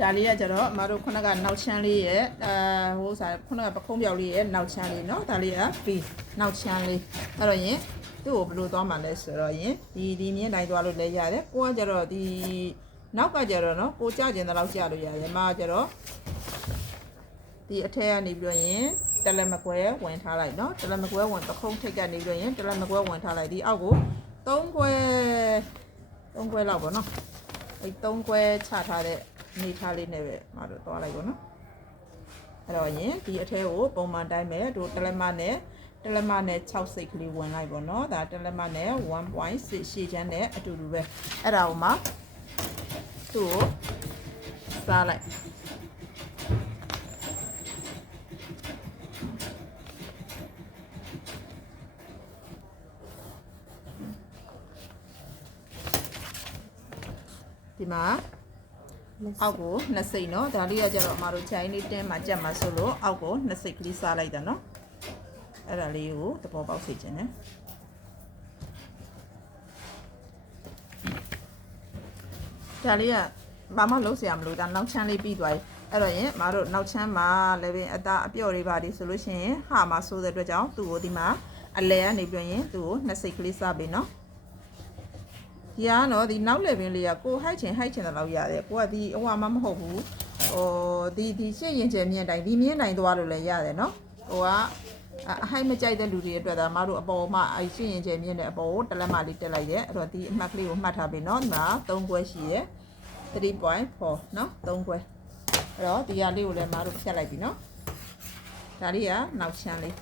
ဒါလေးကကျတော့မတို့ခုနကနောက်ချမ်းလေးရဲ့ဟိုစားခုနကပခုံးပြောက်လေးရဲ့နောက်ချမ်းလေးเนาะဒါလေးကပြီးနောက်ချမ်းလေးအဲ့တော့ရင်သူ့ကိုဘယ်လိုသွားမှလဲဆိုတော့ရင်ဒီမြင်းတိုင်းသွားလို့လည်းရတယ်ကိုကကျတော့ဒီနောက်ကကျတော့เนาะကိုကြကျင်တဲ့လောက်ကြလို့ရတယ်မကကျတော့ဒီအထက်ကနေပြီးတော့ရင်တလက်မကွဲဝင်ထားလိုက်เนาะတလက်မကွဲဝင်ပခုံးထိတ်ကနေပြီးတော့ရင်တလက်မကွဲဝင်ထားလိုက်ဒီအောက်ကို3ခွဲလောက်ပေါ့เนาะအဲ့3ခွဲချထားတဲ့နေထားလေးနဲ့ပဲမတို့သွားလိုက်ပေါ့နော်အဲ့တော့ရင်ဒီအထဲကိုပုံမှန်တိုင်းပဲတို့တလက်မနဲ့6စိတ်ကလေးဝင်လိုက်ပေါ့နော်ဒါတလက်မနဲ့ 1.6 ရှည်ချမ်းနဲ့အတူတူပဲအဲ့ဒါကိုမှသူ့ကိုစားလိုက်ဒီမှာအောက်ကို2စိတ်เนาะဒါလေးကကျတော့အမတို့ချိုင်းလေးတင်းမှာကြက်မှာဆိုလို့အောက်ကို2စိတ်ကလေးစားလိုက်တာเนาะအဲ့ဒါလေးကိုသဘောပေါက်စေချင်တယ်ဒါလေးကဘာမှလုံးเสียမလို့ဒါနောက်ချမ်းလေးပြီးသွားပြီအဲ့တော့ရင်အမတို့နောက်ချမ်းမှာလည်းပင်အသားအပြော့လေးပါဒီဆိုလို့ရှိရင်ဟာမှာဆိုတဲ့အတွက်ကြောင့်သူ့ကိုဒီမှာအလဲကနေပြရင်သူ့ကို2စိတ်ကလေးစားပြီเนาะဒီကတော့ဒီနောက်လေပင်လေးကကိုဟိုက်ချင်တယ်လို့ရတယ်ကိုကဒီအဝါမမဟုတ်ဘူးဟိုဒီရှင်းရင်ကျမြင့်တိုင်းဒီမြင့်တိုင်းသွားလို့လည်းရတယ်เนาะဟိုကအဟိုက်မကြိုက်တဲ့လူတွေအတွက်ဒါမတို့အပေါ်မှာအရှင်းရင်ကျမြင့်တဲ့အပေါ်ကိုတလက်မလေးတက်လိုက်ရဲအဲ့တော့ဒီအမှတ်ကလေးကိုမှတ်ထားပြီเนาะဒီမှာ3ခွဲရှိရဲ 3.4 เนาะ3ခွဲအဲ့တော့ဒီဟာလေးကိုလည်းမတို့ဖြတ်လိုက်ပြီเนาะဒါလေးကနောက်ချမ်းလေး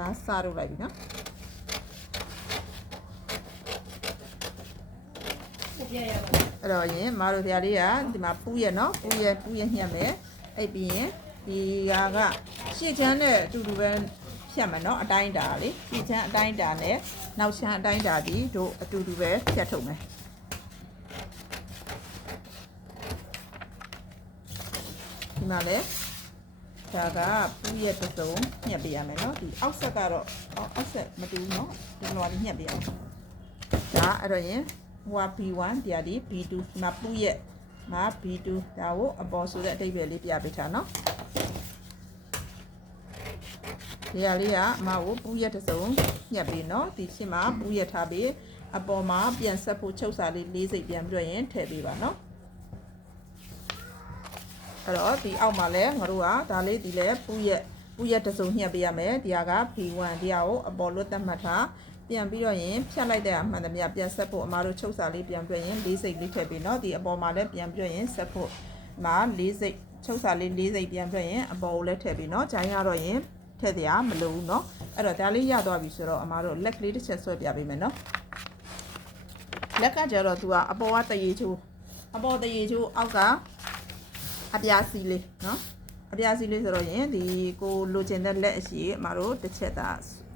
ဒါစားလုပ်လိုက်ပြီနော်အဲ့တော့ရင်မတို့တရားလေးကဒီမှာပူးရနော်ပူးရညှက်မယ်အဲ့ပြီးရင်ဒီကရှေ့ချမ်းနဲ့အတူတူပဲဖြတ်မယ်နော်အတိုင်းတာလေရှေ့ချမ်းအတိုင်းတာနဲ့နောက်ချမ်းအတိုင်းတာဒီတို့အတူတူပဲဖြတ်ထုတ်မယ်ဒီမှာလေဒါကပူးရဲ့တစ်စုံညှက်ပေးရမယ်เนาะဒီအောက်ဆက်ကတော့အောက်ဆက်မတူဘူးเนาะဒီလိုလေးညှက်ပေးရအောင်ဒါအဲ့တော့ရင်ဟိုက B1 တရားဒီ B2 ဒီမှာပူးရဲ့မှာ B2 ဒါကိုအပေါ်ဆိုတဲ့အဓိပ္ပာယ်လေးပြပေးထားเนาะဒီဟာလေးကအမကိုပူးရဲ့တစ်စုံညှက်ပေးเนาะဒီရှင်းမှာပူးရဲ့ထားပြီးအပေါ်မှာပြန်ဆက်ဖို့ချုပ်စာလေး၄စိတ်ပြန်ပြီးတော့ရင်ထည့်ပေးပါเนาะအဲ့တော့ဒီအောက်မှာလဲငါတို့ကဒါလေးဒီလဲပူရက်တစ်စုံညှက်ပေးရမယ်ဒီဟာက B1 ဒီဟာကိုအပေါ်လို့သတ်မှတ်ထားပြန်ပြီးတော့ရင်ဖြတ်လိုက်တဲ့အမှန်တည်းပြန်ဆက်ဖို့အမားတို့ချုပ်စာလေးပြန်ပြရင်၄စိတ်လေးထည့်ပေးเนาะဒီအပေါ်မှာလဲပြန်ပြရင်ဆက်ဖို့မှာ၄စိတ်ချုပ်စာလေး၄စိတ်ပြန်ပြရင်အပေါ်ကိုလဲထည့်ပေးเนาะဂျိုင်းရတော့ရင်ထည့်တရားမလိုဘူးเนาะအဲ့တော့ဒါလေးရသွားပြီဆိုတော့အမားတို့လက်ကလေးတစ်ချက်ဆွဲပြပေးမယ်เนาะလက်ကကြတော့သူကအပေါ်ကတရေချိုးအပေါ်တရေချိုးအောက်ကအပြားစီလေးเนาะအပြားစီလေးဆိုတော့ရင်ဒီကိုလိုချင်တဲ့လက်အရှိအမတို့တစ်ချက်သာ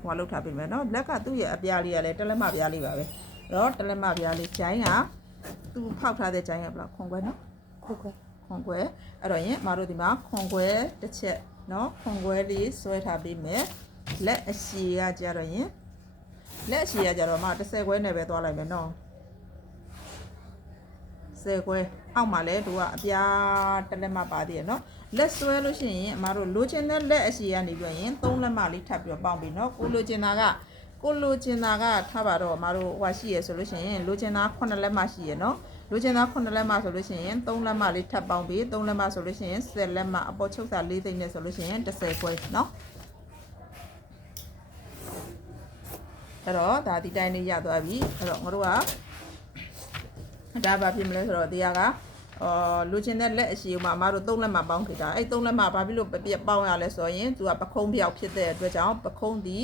ဟိုလောက်ထားပေးမယ်เนาะလက်ကသူ့ရဲ့အပြားလေးကလည်းတလက်မပြားလေးပါပဲတော့တလက်မပြားလေးဂျိုင်းကသူဖောက်ထားတဲ့ဂျိုင်းကဘယ်လောက်ခွန်ခွဲเนาะခွန်ခွဲအဲ့တော့ရင်အမတို့ဒီမှာခွန်ခွဲတစ်ချက်เนาะခွန်ခွဲလေးဆွဲထားပေးမယ်လက်အရှိကကြတော့ရင်လက်အရှိကကြတော့မှ30ခွဲနဲ့ပဲသွားလိုက်မယ်เนาะ10ခွဲအောက်မှာလဲသူကအပြားတလက်မပါသေးရเนาะလက်ဆွဲလို့ရှိရင်အမတို့လိုချင်တဲ့လက်အရှိကနေပြီးရင်3လက်မလေးထပ်ပြီးပေါင်းပြီးเนาะကိုလိုချင်တာကထားပါတော့အမတို့ဟိုရှိရဆိုလို့ရှိရင်လိုချင်တာ9လက်မရှိရเนาะလိုချင်တာ9လက်မဆိုလို့ရှိရင်3လက်မလေးထပ်ပေါင်းပြီး3လက်မဆိုလို့ရှိရင်10လက်မအပေါ်ချုပ်စာ4သိန်းနဲ့ဆိုလို့ရှိရင်10ခွဲเนาะအဲ့တော့ဒါဒီတိုင်းလေးရသွားပြီအဲ့တော့ငါတို့ကဒါဘာဖြစ်မလဲဆိုတော့တရားကလိုချင်တဲ့လက်အရှိမှာအမတို့3လက်မှာပေါင်းခဲ့တာအဲ့3လက်မှာဘာဖြစ်လို့ပြပေါင်းရလဲဆိုရင်သူကပခုံးပြောက်ဖြစ်တဲ့အတွက်ကြောင့်ပခုံးဒီ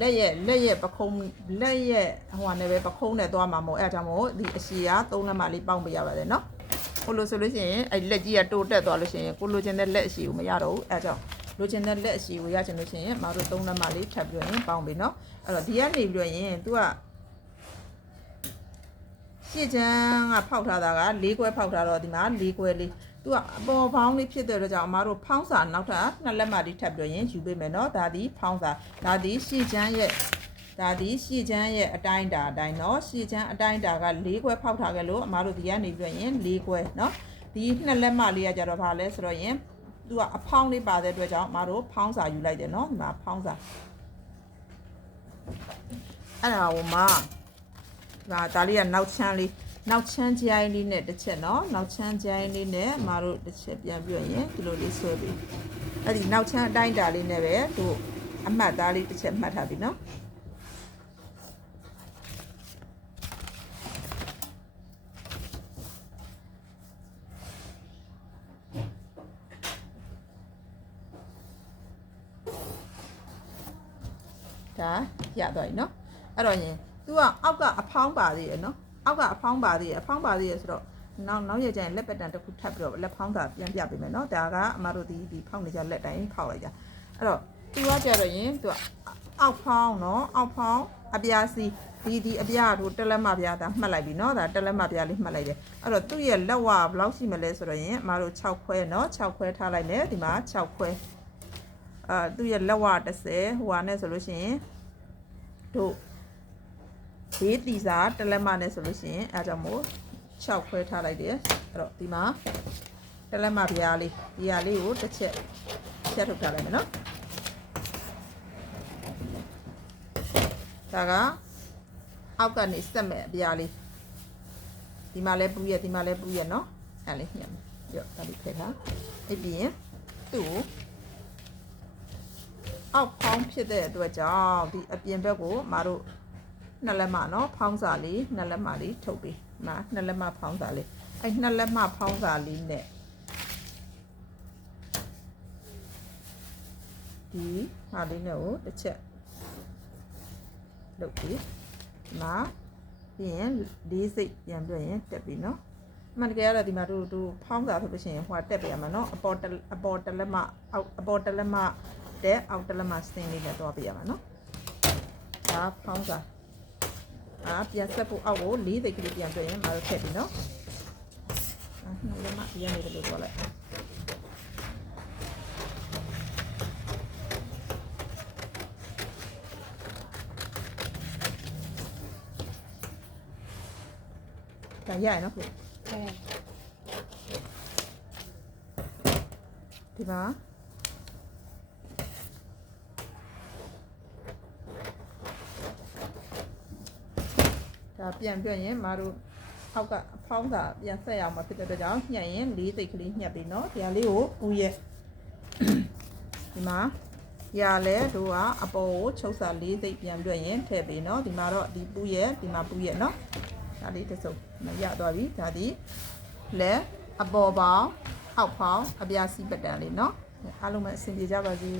လက်ရဲ့ပခုံးလက်ရဲ့ဟိုကနေပဲပခုံးနဲ့သွားမှာမဟုတ်အဲ့ဒါကြောင့်မို့ဒီအရှိက3လက်မှာလေးပေါင်းပေးရပါတယ်เนาะကိုလိုဆိုလို့ရှိရင်အဲ့လက်ကြီးကတိုးတက်သွားလို့ရှိရင်ကိုလိုချင်တဲ့လက်အရှိကိုမရတော့ဘူးအဲ့ဒါကြောင့်လိုချင်တဲ့လက်အရှိကိုရချင်လို့ရှိရင်အမတို့3လက်မှာလေးထပ်ပြီးရင်ပေါင်းပေးเนาะအဲ့တော့ဒီကနေပြီးရင်သူကရှစ်ချမ်းကဖောက်ထားတာက၄ခွဲဖောက်ထားတော့ဒီမှာ၄ခွဲလေး သူကအပေါ်ဖောင်းလေးဖြစ်တဲ့အတွက်ကြောင့်အမားတို့ဖောင်းစာနောက်ထပ်2လက်မှဒီထပ်ပြီးရင်ယူပေးမယ်နော်ဒါဒီဖောင်းစာဒါဒီရှေ့ချမ်းရဲ့အတိုင်းတာအတိုင်းနော်ရှေ့ချမ်းအတိုင်းတာက4ခွဲဖောက်ထားခဲ့လို့အမားတို့ဒီကနေပြီးရင်4ခွဲနော်ဒီ2လက်မှလေးကကြတော့ဗာလဲဆိုတော့ရင်သူကအဖောင်းလေးပါတဲ့အတွက်ကြောင့်အမားတို့ဖောင်းစာယူလိုက်တယ်နော်ဒီမှာဖောင်းစာအဲ့ဒါဟိုမှာဒါလေးကနောက်ချမ်းကြိုင်းလေးနဲ့တစ်ချက်နော်နောက်ချမ်းကြိုင်းလေးနဲ့အမားတို့တစ်ချက်ပြန်ပြရင်ဒီလိုလေးဆွဲပြီးအဲ့ဒီနောက်ချမ်းအတိုင်းတာလေးနဲ့ပဲတို့အမှတ်သားလေးတစ်ချက်မှတ်ထားပြီနော်ဒါရသွားပြီနော်အဲ့တော့ရင် तू ကအောက်ကအဖောင်းပါသေးရနော်အောက်ကအဖောင်းပါသေးရဆိုတော့နောက်ရကျရင်လက်ပတ်တန်တစ်ခုထပ်ပြီးတော့လက်ဖောင်းတာပြန်ပြပေးမယ်နော်ဒါကအမတို့ဒီဖောင်းနေကြလက်တိုင်းဖောက်လိုက်ကြအဲ့တော့ तू ကကြတော့ရင် तू အောက်ဖောင်းနော်အောက်ဖောင်းအပြားစီဒီအပြားတို့တက်လက်မပြားဒါမှတ်လိုက်ပြီနော်ဒါတက်လက်မပြားလေးမှတ်လိုက်တယ်အဲ့တော့သူ့ရဲ့လက်ဝဘယ်လောက်ရှိမလဲဆိုတော့ရင်အမတို့6ခွဲနော်6ခွဲထားလိုက်မယ်ဒီမှာ6ခွဲသူ့ရဲ့လက်ဝ30ဟိုဟာနဲ့ဆိုလို့ရှိရင်တို့ဘေးတီစာတလက်မနဲ့ဆိုလို့ရှိရင်အဲကြောင့်မို့6ခွဲထားလိုက်တယ်အဲ့တော့ဒီမှာတလက်မပြားလေးဒီဟာလေးကိုတစ်ချက်ဖြတ်ထုတ်ထားလိုက်မယ်နော်ဒါကအောက်ကနေစက်မဲ့အပြားလေးဒီမှာလဲပူးရဲ့နော်အဲ့လေးညှပ်မယ်ရော့ဒါလေးဖယ်ထားအဲ့ပြီးရင်သူ့ကိုအောက်ဖောင်းဖြစ်တဲ့အတွက်ကြောင့်ဒီအပြင်ဘက်ကိုမတို့2လက်မနော်ဖောင်းစာလေး2လက်မလေးထုတ်ပြီးမှာ2လက်မဖောင်းစာလေးအဲ့2လက်မဖောင်းစာလေးနဲ့ဒီဟာလေးနဲ့ကိုတစ်ချက်လုပ်ပြီးမှာပြီးရင်၄စိတ်ပြန်ပြရင်တက်ပြီနော်အမှန်တကယ်ကတော့ဒီမှာတို့ဖောင်းစာဆိုလို့ရှိရင်ဟိုတက်ပြရမှာနော်အပေါ်တလက်မအောက်အပေါ်တလက်မတဲ့အောက်တလက်မစတင်လေးနဲ့တွားပြရမှာနော်ဒါဖောင်းစာပြန်ဆက်ဖို့အောက်ကို၄သိက်ကလေးပြန်ပြရင်မတို့ထည့်ပြီနော်နှလက်မပြန်နေတယ်လို့ပြောလိုက်ဒါရရနော်ခုဒီမှာဒါပြန်ပြရင်မတို့အောက်ကအဖောင်းစာပြန်ဆက်ရအောင်မဖြစ်တဲ့အတွက်ကြောင့်ညှက်ရင်၄သိက်ကလေးညှက်ပြီနော်ဒီဟာလေးကိုပူရဲ့ဒီမှာရလဲတို့ကအပေါ်ကိုချုပ်စာ၄သိက်ပြန်ပြရင်ထည့်ပြီနော်ဒီမှာတော့ဒီပူရဲ့ဒီမှာပူရဲ့နော်ဒါလေးတစ်စုံမရသွားပြီဒါဒီလဲအပေါ်ပေါင်းအောက်ပေါင်းအပြားစီးပတန်လေးနော်အားလုံးပဲအဆင်ပြေကြပါစေ